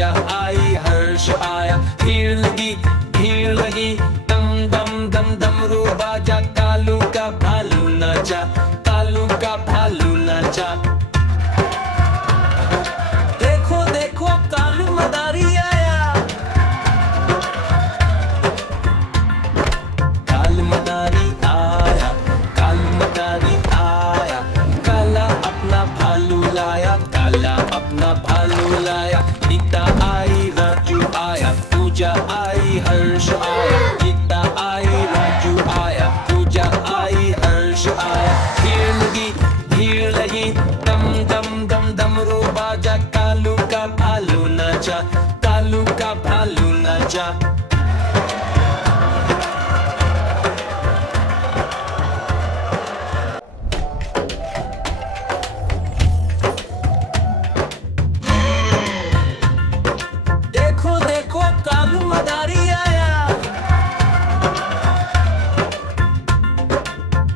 पूजा आई हर्ष आया, भीड़ लगी दम दम दम डमरू बाजा, कालू का भालू नाचा, कालू का भालू नाचा। देखो देखो कालू मदारी आया, कालू मदारी आया, कालू मदारी आया, काला अपना भालू लाया, काला अपना भालू लाया। गीता आई राजू आया, पूजा आई हर्ष आया, गीता आई राजू आया, पूजा आई हर्ष आया। भीड़ लगी दम दम दम डमरू बाजा, कालू का भालू नाचा, कालू का भालू नाचा। देखो देखो कालू मदारी आया,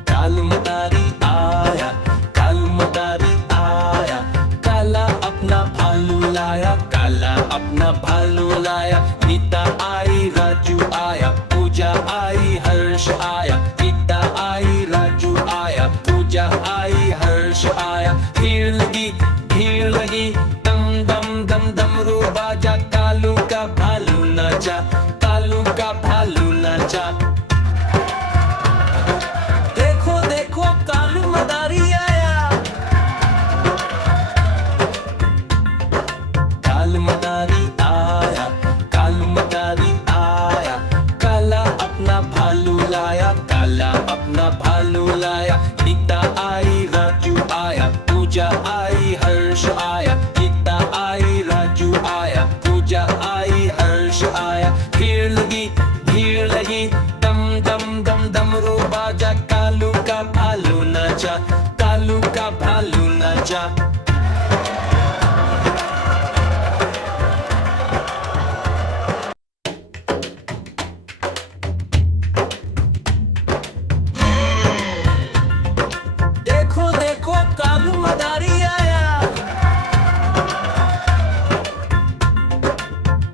कालू मदारी आया, कालू मदारी आया, काला अपना भालू लाया, काला अपना भालू लाया। गीता आई राजू आया, पूजा आई हर्ष आया, गीता आई राजू आया, पूजा आई हर्ष आया। भीड़ लगी दम दम दम डमरू बाजा, कालू का भालू नाचा, कालू का भालू नाचा। देखो देखो कालू मदारी आया, कालू मदारी आया, कालू मदारी आया, काला अपना भालू लाया, काला अपना भालू लाया। गीता आई राजू आया, पूजा आई हर्ष आया, गीता आई राजू आया, पूजा आई हर्ष आया। भीड़ लगी दम दम दम डमरू बाजा, कालू का भालू नाचा, कालू का भालू नाचा। देखो देखो कालू मदारी आया,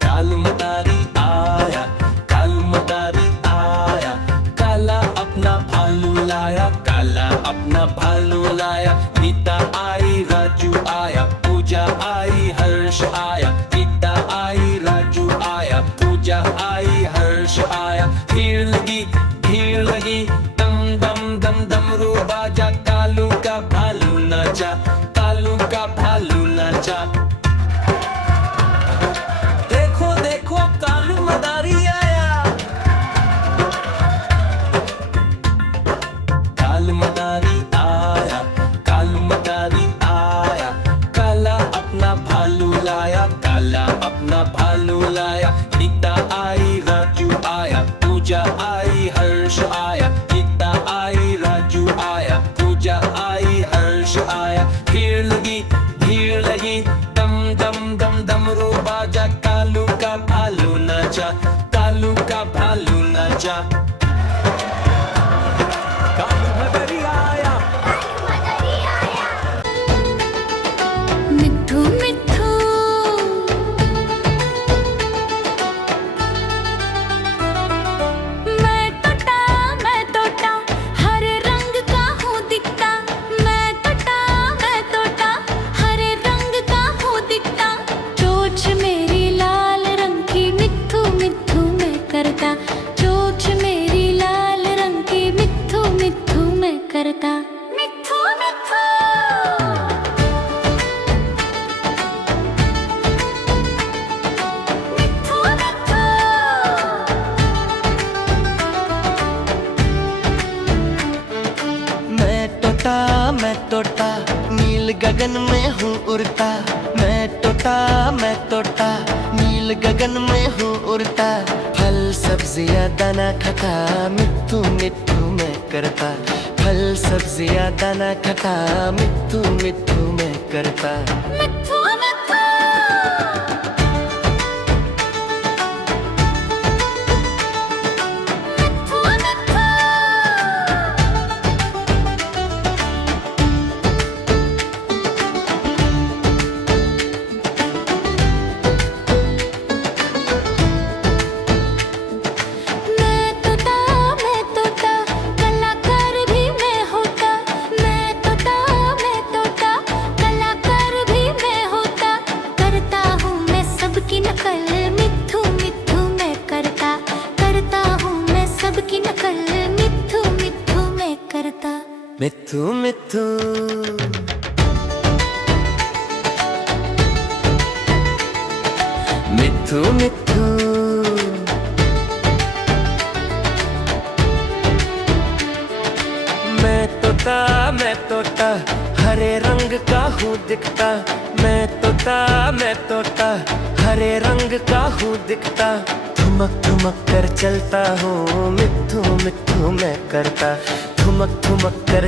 कालू मदारी आया, कालू मदारी आया, काला अपना भालू लाया, काला अपना भालू लाया। गीता आई राजू आया, पूजा आई हर्ष आया, गीता आई राजू आया, पूजा आई हर्ष आया। भीड़ लगी दम दम दम डमरू बाजा, कालू का भालू नाचा, कालू का भालू नाचा। देखो देखो कालू मदारी आया, कालू मदारी आया, कालू मदारी आया, काला अपना भालू लाया, काला अपना भालू लाया। गीता आई राजू आया, पूजा आई हर्ष आया, गीता आई राजू आया, पूजा आई हर्ष आया। भीड़ लगी दम दम दम डमरू बाजा, कालू का भालू नाचा, कालू का भालू नाचा। कालू मदारी आया, मिठू मिठू मैं तोता हर रंग का हूँ दिखता, मैं तोता हर रंग का हूँ दिखता। चोंच मेरी लाल रंग की, मिठू मिठू मैं करता, चोंच मेरी लाल रंग की, मिठू मिठू मैं करता। मिठू मिठू मैं तोता नील गगन में हूँ उड़ता, मैं तोता नील गगन में हूँ उड़ता। फल सब्जियाँ दाना खाता, मिट्ठू मिट्ठू मैं करता, फल सब्जियाँ दाना खाता, मिट्ठू मिट्ठू मैं करता। मिठू मिठू मिट्ठू मिट्ठू मिट्ठू मिट्ठू मैं तोता हरे रंग का हूँ दिखता। मैं तोता हरे रंग का हूँ दिखता। ठुमक ठुमक कर चलता हूँ, मिट्ठू मिट्ठू मैं करता। ठुमक ठुमक कर